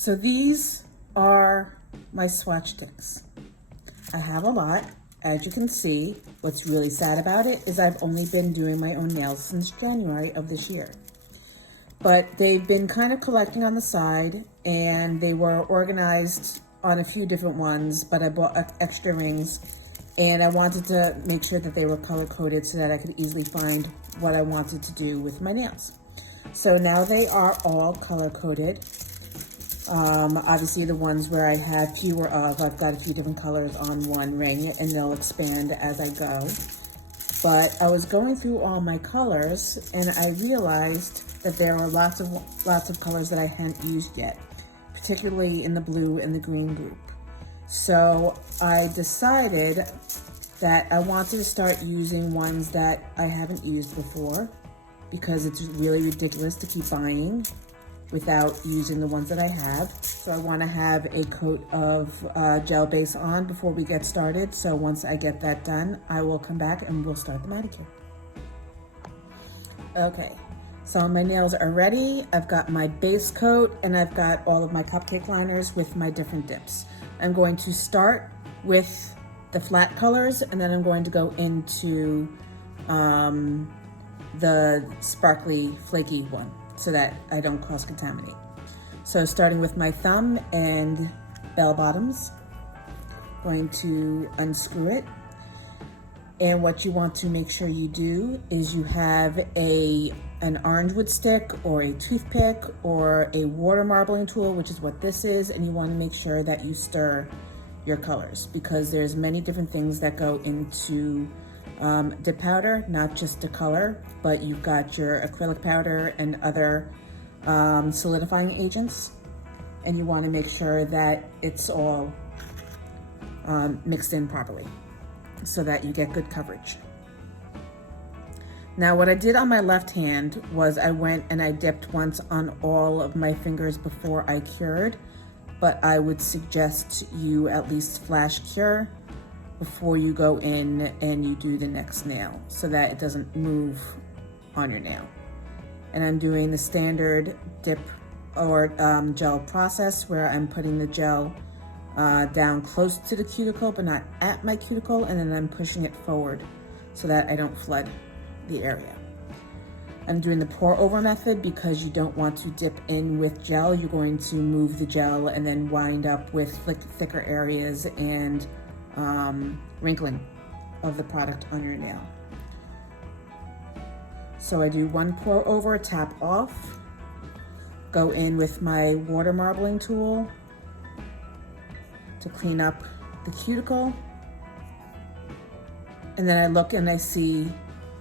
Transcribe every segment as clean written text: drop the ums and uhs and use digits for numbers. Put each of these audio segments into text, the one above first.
So these are my swatch sticks. I have a lot. As you can see, what's really sad about it is I've only been doing my own nails since January of this year. But they've been kind of collecting on the side, and they were organized on a few different ones, but I bought extra rings, and I wanted to make sure that they were color-coded so that I could easily find what I wanted to do with my nails. So now they are all color-coded. Obviously the ones where I have fewer of, I've got a few different colors on one ring, and they'll expand as I go. But I was going through all my colors, and I realized that there are lots of colors that I hadn't used yet, particularly in the blue and the green group. So I decided that I wanted to start using ones that I haven't used before, because it's really ridiculous to keep buying without using the ones that I have. So I want to have a coat of gel base on before we get started. So once I get that done, I will come back and we'll start the manicure. Okay, so my nails are ready. I've got my base coat, and I've got all of my cupcake liners with my different dips. I'm going to start with the flat colors, and then I'm going to go into the sparkly flaky one, so that I don't cross-contaminate. So starting with my thumb and bell bottoms, going to unscrew it. And what you want to make sure you do is you have an orange wood stick or a toothpick or a water marbling tool, which is what this is, and you want to make sure that you stir your colors, because there's many different things that go into dip powder, not just the color, but you've got your acrylic powder and other solidifying agents, and you want to make sure that it's all mixed in properly so that you get good coverage. Now what I did on my left hand was I went and I dipped once on all of my fingers before I cured, but I would suggest you at least flash cure before you go in and you do the next nail so that it doesn't move on your nail. And I'm doing the standard dip or gel process where I'm putting the gel down close to the cuticle but not at my cuticle, and then I'm pushing it forward so that I don't flood the area. I'm doing the pour over method because you don't want to dip in with gel. You're going to move the gel and then wind up with thicker areas and wrinkling of the product on your nail. So I do one pour over, tap off, go in with my water marbling tool to clean up the cuticle, and then I look and I see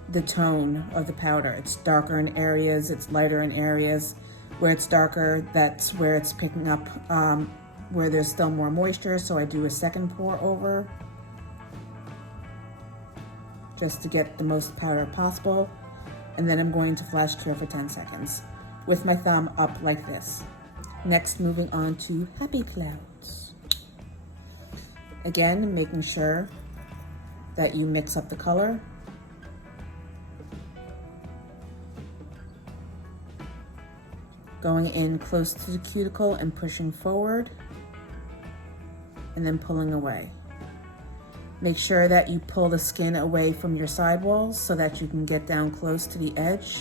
the tone of the powder. It's darker in areas, it's lighter in areas. Where it's darker, that's where it's picking up where there's still more moisture, so I do a second pour over just to get the most powder possible, and then I'm going to flash cure for 10 seconds with my thumb up like this. Next, moving on to Happy Clouds. Again, making sure that you mix up the color. Going in close to the cuticle and pushing forward, and then pulling away. Make sure that you pull the skin away from your sidewalls so that you can get down close to the edge.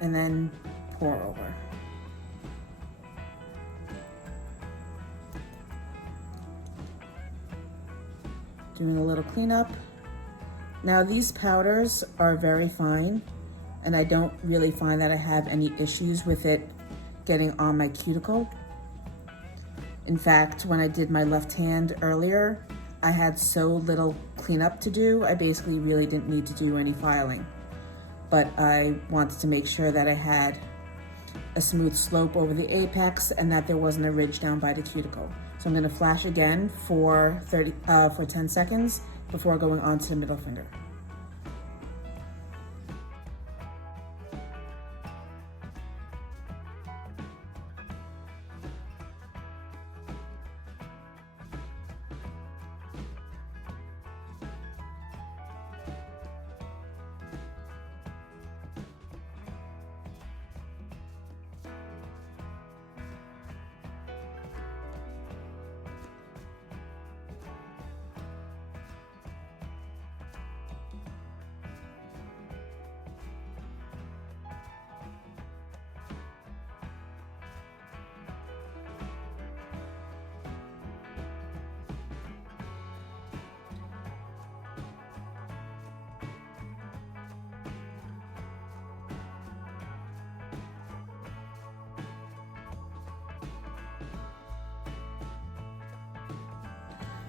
And then pour over. Doing a little cleanup. Now these powders are very fine, and I don't really find that I have any issues with it getting on my cuticle. In fact, when I did my left hand earlier, I had so little cleanup to do, I basically really didn't need to do any filing. But I wanted to make sure that I had a smooth slope over the apex and that there wasn't a ridge down by the cuticle. So I'm gonna flash again for 10 seconds before going on to the middle finger.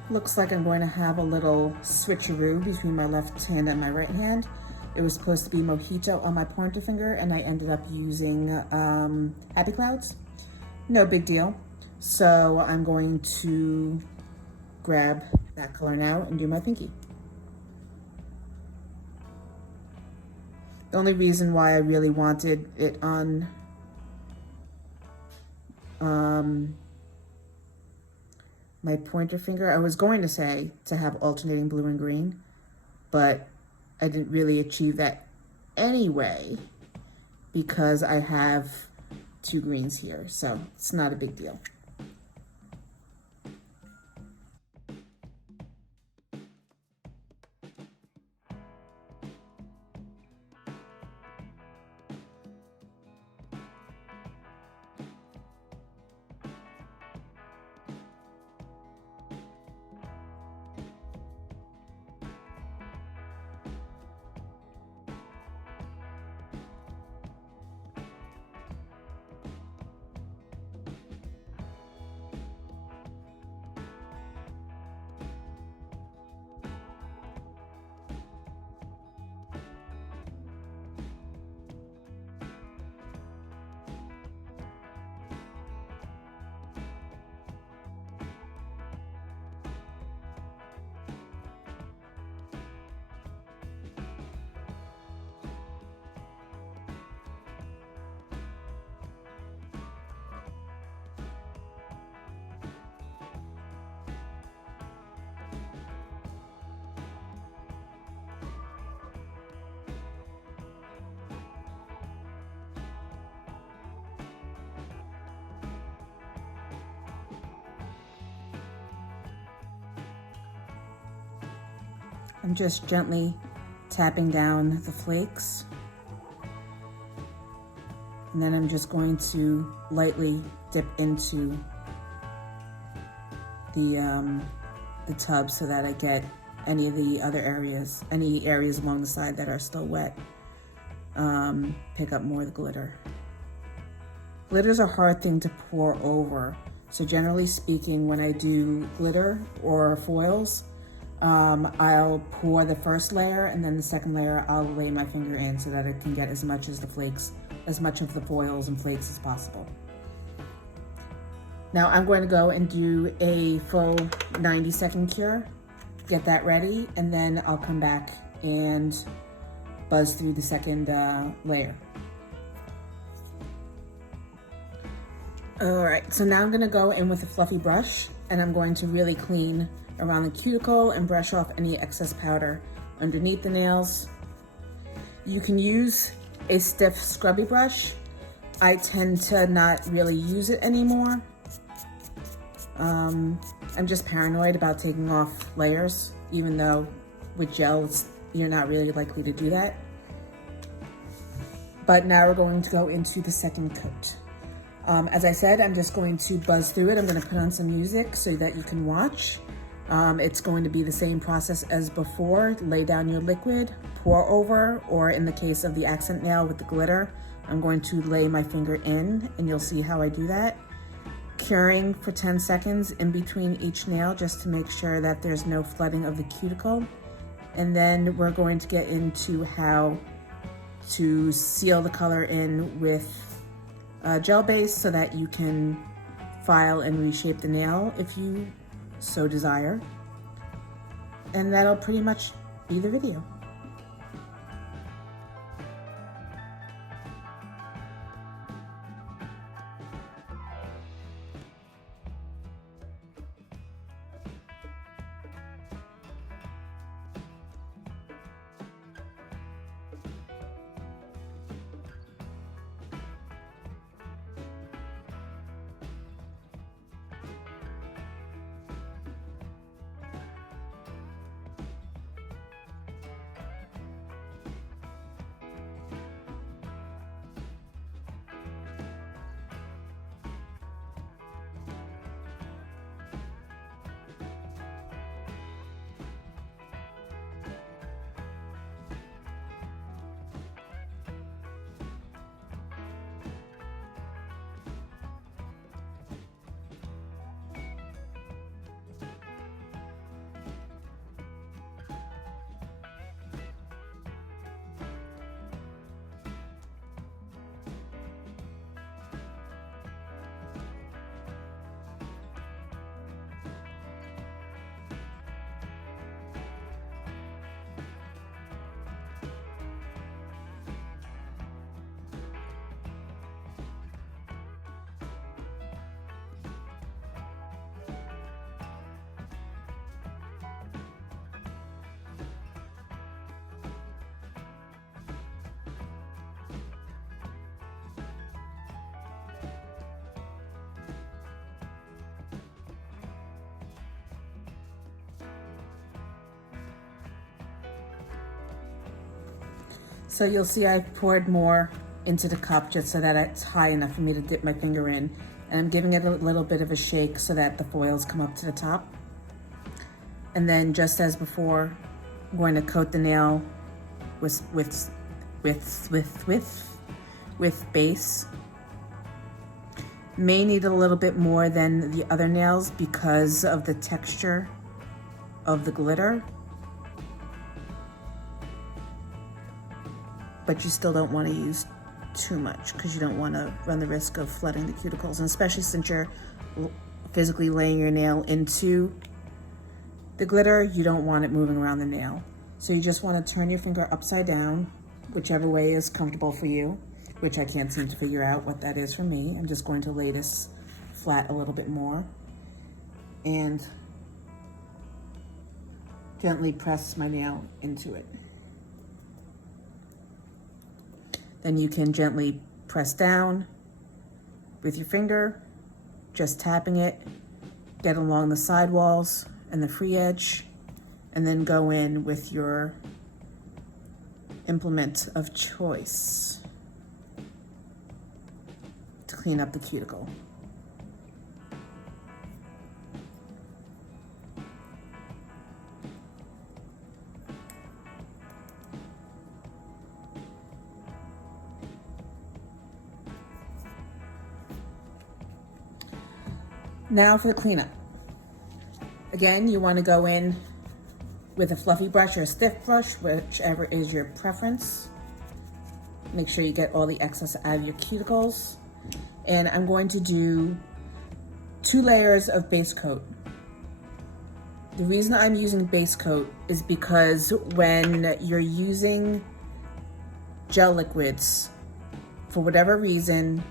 Looks like I'm going to have a little switcheroo between my left hand and my right hand. It was supposed to be Mojito on my pointer finger, and I ended up using Happy Clouds. No big deal. So I'm going to grab that color now and do my pinky. The only reason why I really wanted it on my pointer finger, I was going to say to have alternating blue and green, but I didn't really achieve that anyway because I have two greens here, so it's not a big deal. I'm just gently tapping down the flakes. And then I'm just going to lightly dip into the tub so that I get any of the other areas, any areas along the side that are still wet, pick up more of the glitter. Glitter's a hard thing to pour over. So generally speaking, when I do glitter or foils, I'll pour the first layer, and then the second layer I'll lay my finger in so that I can get as much as the flakes, as much of the foils and flakes as possible. Now I'm going to go and do a full 90-second cure, get that ready, and then I'll come back and buzz through the second layer. All right, so now I'm gonna go in with a fluffy brush, and I'm going to really clean around the cuticle and brush off any excess powder underneath the nails. You can use a stiff scrubby brush. I tend to not really use it anymore. I'm just paranoid about taking off layers, even though with gels, you're not really likely to do that. But now we're going to go into the second coat. As I said, I'm just going to buzz through it. I'm gonna put on some music so that you can watch. It's going to be the same process as before. Lay down your liquid, pour over, or in the case of the accent nail with the glitter, I'm going to lay my finger in, and you'll see how I do that. Curing for 10 seconds in between each nail just to make sure that there's no flooding of the cuticle. And then we're going to get into how to seal the color in with gel base so that you can file and reshape the nail if you so desire. And that'll pretty much be the video. So you'll see I've poured more into the cup just so that it's high enough for me to dip my finger in. And I'm giving it a little bit of a shake so that the foils come up to the top. And then just as before, I'm going to coat the nail with base. May need a little bit more than the other nails because of the texture of the glitter. But you still don't want to use too much because you don't want to run the risk of flooding the cuticles, and especially since you're physically laying your nail into the glitter, you don't want it moving around the nail. So you just want to turn your finger upside down, whichever way is comfortable for you, which I can't seem to figure out what that is for me. I'm just going to lay this flat a little bit more and gently press my nail into it. Then you can gently press down with your finger, just tapping it, get along the side walls and the free edge, and then go in with your implement of choice to clean up the cuticle. Now for the cleanup. Again, you want to go in with a fluffy brush or a stiff brush, whichever is your preference. Make sure you get all the excess out of your cuticles. And I'm going to do 2 layers of base coat. The reason I'm using base coat is because when you're using gel liquids, for whatever reason,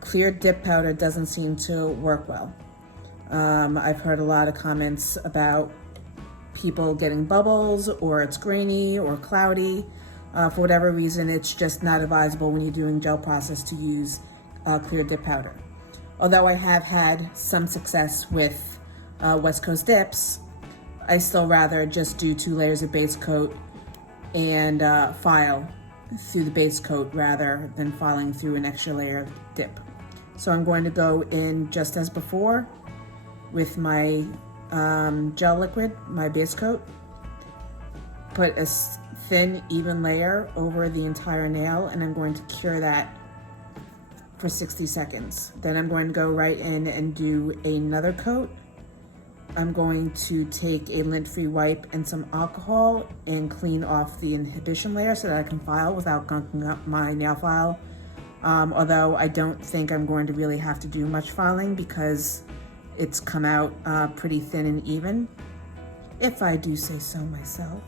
clear dip powder doesn't seem to work well. I've heard a lot of comments about people getting bubbles, or it's grainy or cloudy. For whatever reason, it's just not advisable when you're doing gel process to use clear dip powder. Although I have had some success with West Coast dips, I still rather just do 2 layers of base coat and file through the base coat rather than filing through an extra layer of dip. So I'm going to go in just as before with my gel liquid, my base coat, put a thin, even layer over the entire nail, and I'm going to cure that for 60 seconds. Then I'm going to go right in and do another coat. I'm going to take a lint-free wipe and some alcohol and clean off the inhibition layer so that I can file without gunking up my nail file. Although I don't think I'm going to really have to do much filing because it's come out pretty thin and even, if I do say so myself.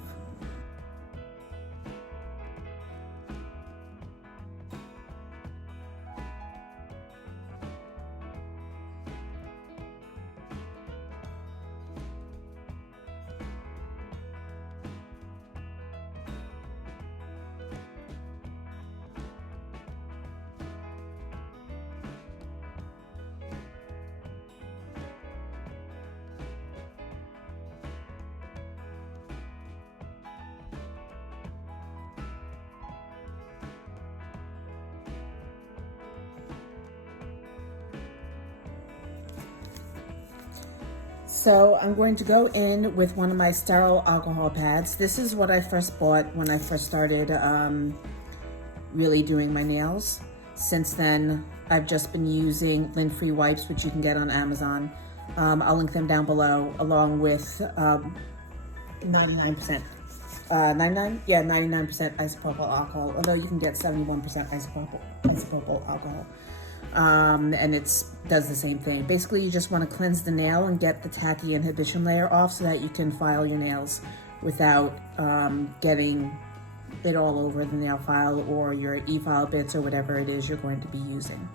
So I'm going to go in with one of my sterile alcohol pads. This is what I first bought when I first started really doing my nails. Since then, I've just been using lint-free wipes, which you can get on Amazon. I'll link them down below, along with 99%. 99% isopropyl alcohol, although you can get 71% isopropyl alcohol. And it does the same thing. Basically, you just want to cleanse the nail and get the tacky inhibition layer off so that you can file your nails without getting it all over the nail file or your e-file bits or whatever it is you're going to be using.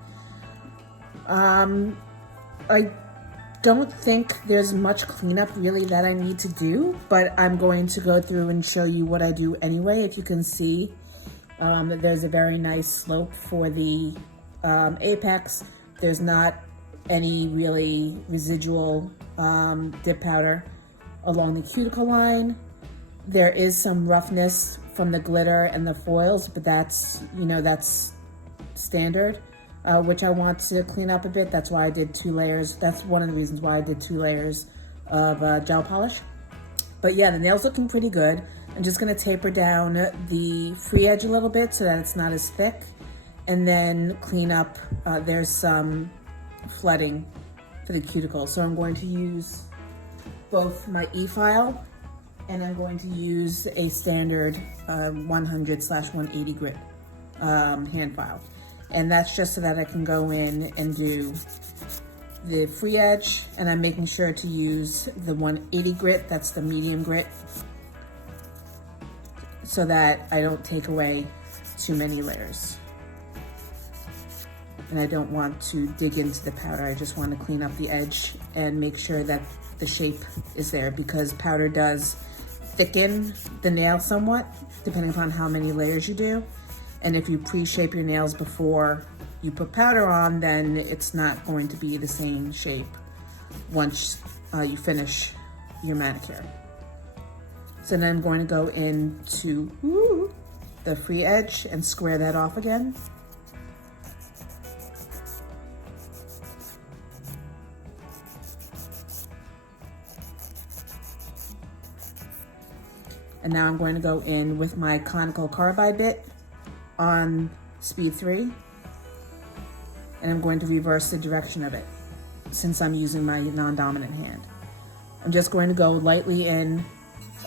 I don't think there's much cleanup really that I need to do, but I'm going to go through and show you what I do anyway. If you can see, there's a very nice slope for the apex. There's not any really residual dip powder along the cuticle line. There is some roughness from the glitter and the foils, but that's, you know, that's standard, which I want to clean up a bit. That's why I did 2 layers. That's one of the reasons why I did 2 layers of gel polish. But yeah, the nail's looking pretty good. I'm just gonna taper down the free edge a little bit so that it's not as thick, and then clean up, there's some flooding for the cuticle. So I'm going to use both my E-file, and I'm going to use a standard 100/180 grit hand file. And that's just so that I can go in and do the free edge, and I'm making sure to use the 180 grit, that's the medium grit, so that I don't take away too many layers. And I don't want to dig into the powder. I just want to clean up the edge and make sure that the shape is there, because powder does thicken the nail somewhat, depending upon how many layers you do. And if you pre-shape your nails before you put powder on, then it's not going to be the same shape once you finish your manicure. So then I'm going to go into the free edge and square that off again. And now I'm going to go in with my conical carbide bit on speed 3. And I'm going to reverse the direction of it since I'm using my non-dominant hand. I'm just going to go lightly in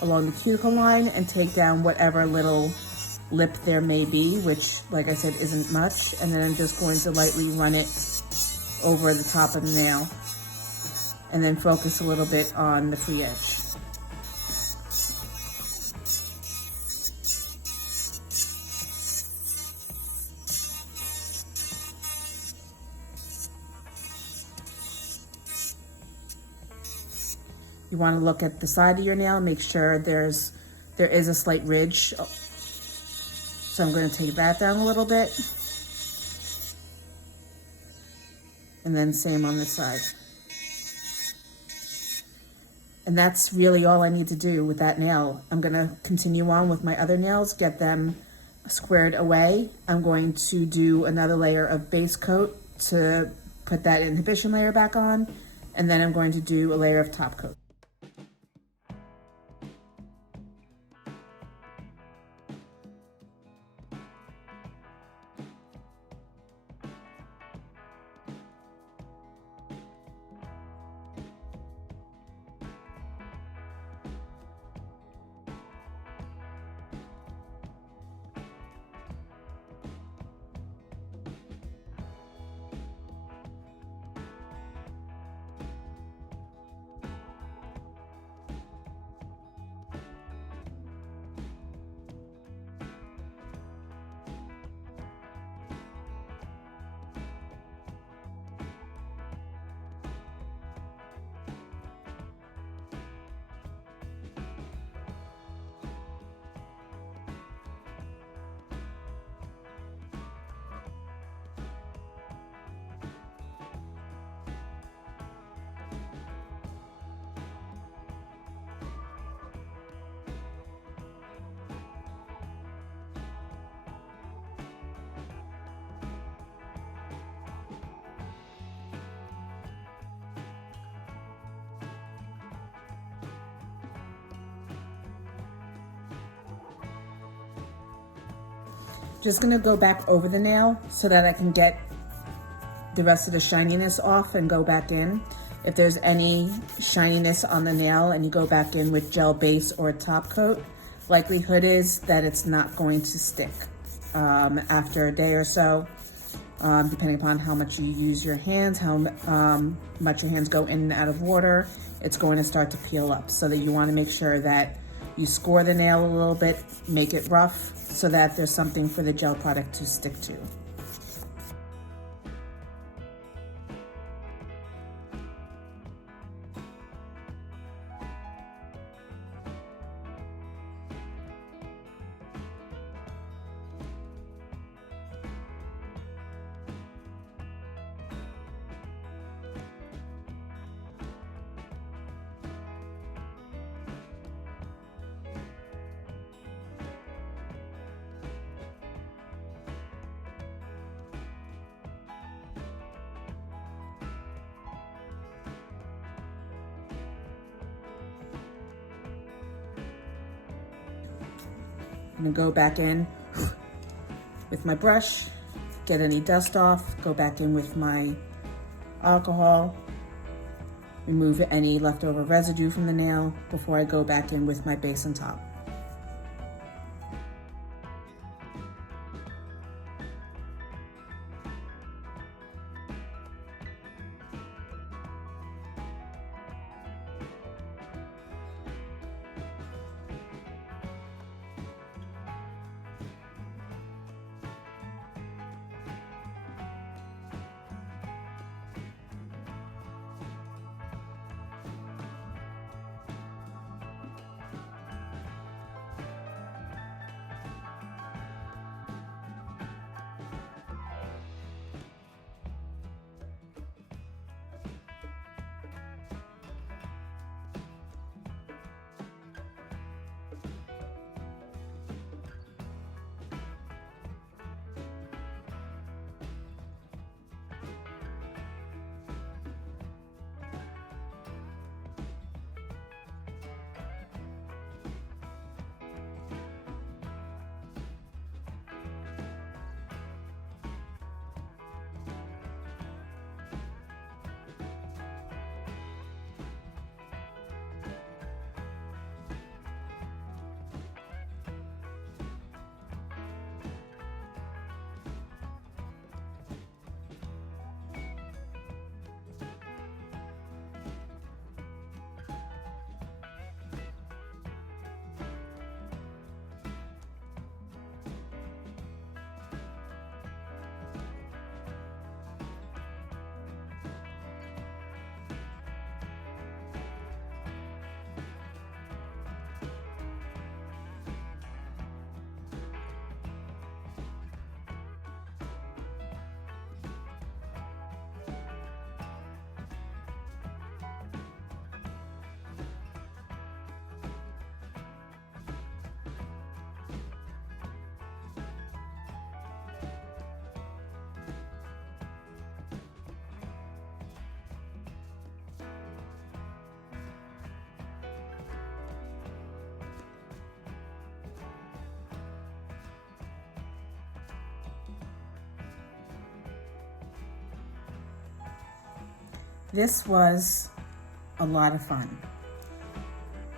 along the cuticle line and take down whatever little lip there may be, which, like I said, isn't much. And then I'm just going to lightly run it over the top of the nail and then focus a little bit on the free edge. You want to look at the side of your nail, make sure there is a slight ridge. So I'm going to take that down a little bit. And then same on this side. And that's really all I need to do with that nail. I'm going to continue on with my other nails, get them squared away. I'm going to do another layer of base coat to put that inhibition layer back on. And then I'm going to do a layer of top coat. Just gonna go back over the nail so that I can get the rest of the shininess off and go back in. If there's any shininess on the nail and you go back in with gel base or top coat, likelihood is that it's not going to stick after a day or so, depending upon how much you use your hands, how much your hands go in and out of water, it's going to start to peel up. So that you wanna make sure that you score the nail a little bit, make it rough, so that there's something for the gel product to stick to. I'm gonna go back in with my brush, get any dust off, go back in with my alcohol, remove any leftover residue from the nail before I go back in with my base and top. This was a lot of fun.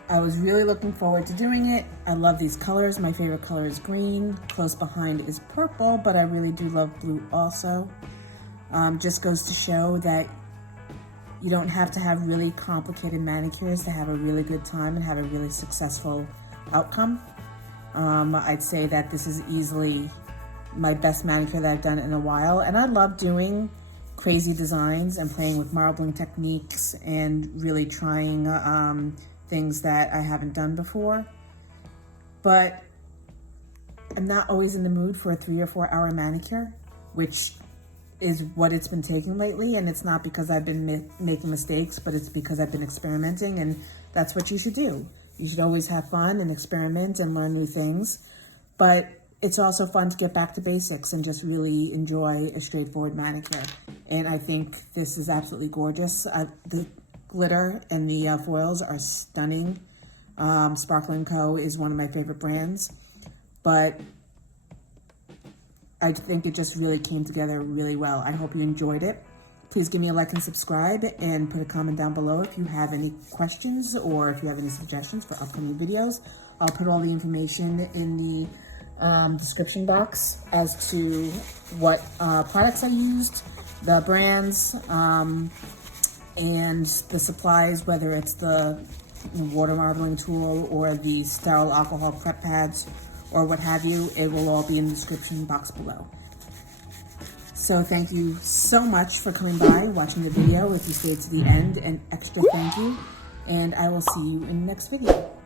I was really looking forward to doing it. I love these colors. My favorite color is green. Close behind is purple, but I really do love blue also. Just goes to show that you don't have to have really complicated manicures to have a really good time and have a really successful outcome. I'd say that this is easily my best manicure that I've done in a while, and I love doing crazy designs and playing with marbling techniques and really trying things that I haven't done before. But I'm not always in the mood for a 3 or 4 hour manicure, which is what it's been taking lately. And it's not because I've been making mistakes, but it's because I've been experimenting, and that's what you should do. You should always have fun and experiment and learn new things. But it's also fun to get back to basics and just really enjoy a straightforward manicure. And I think this is absolutely gorgeous. The glitter and the foils are stunning. Sparkle&Co is one of my favorite brands, but I think it just really came together really well. I hope you enjoyed it. Please give me a like and subscribe, and put a comment down below if you have any questions or if you have any suggestions for upcoming videos. I'll put all the information in the description box as to what products I used, the brands, and the supplies, whether it's the water marbling tool or the sterile alcohol prep pads or what have you. It will all be in the description box below. So thank you so much for coming by, watching the video. If you stayed to the end, an extra thank you, and I will see you in the next video.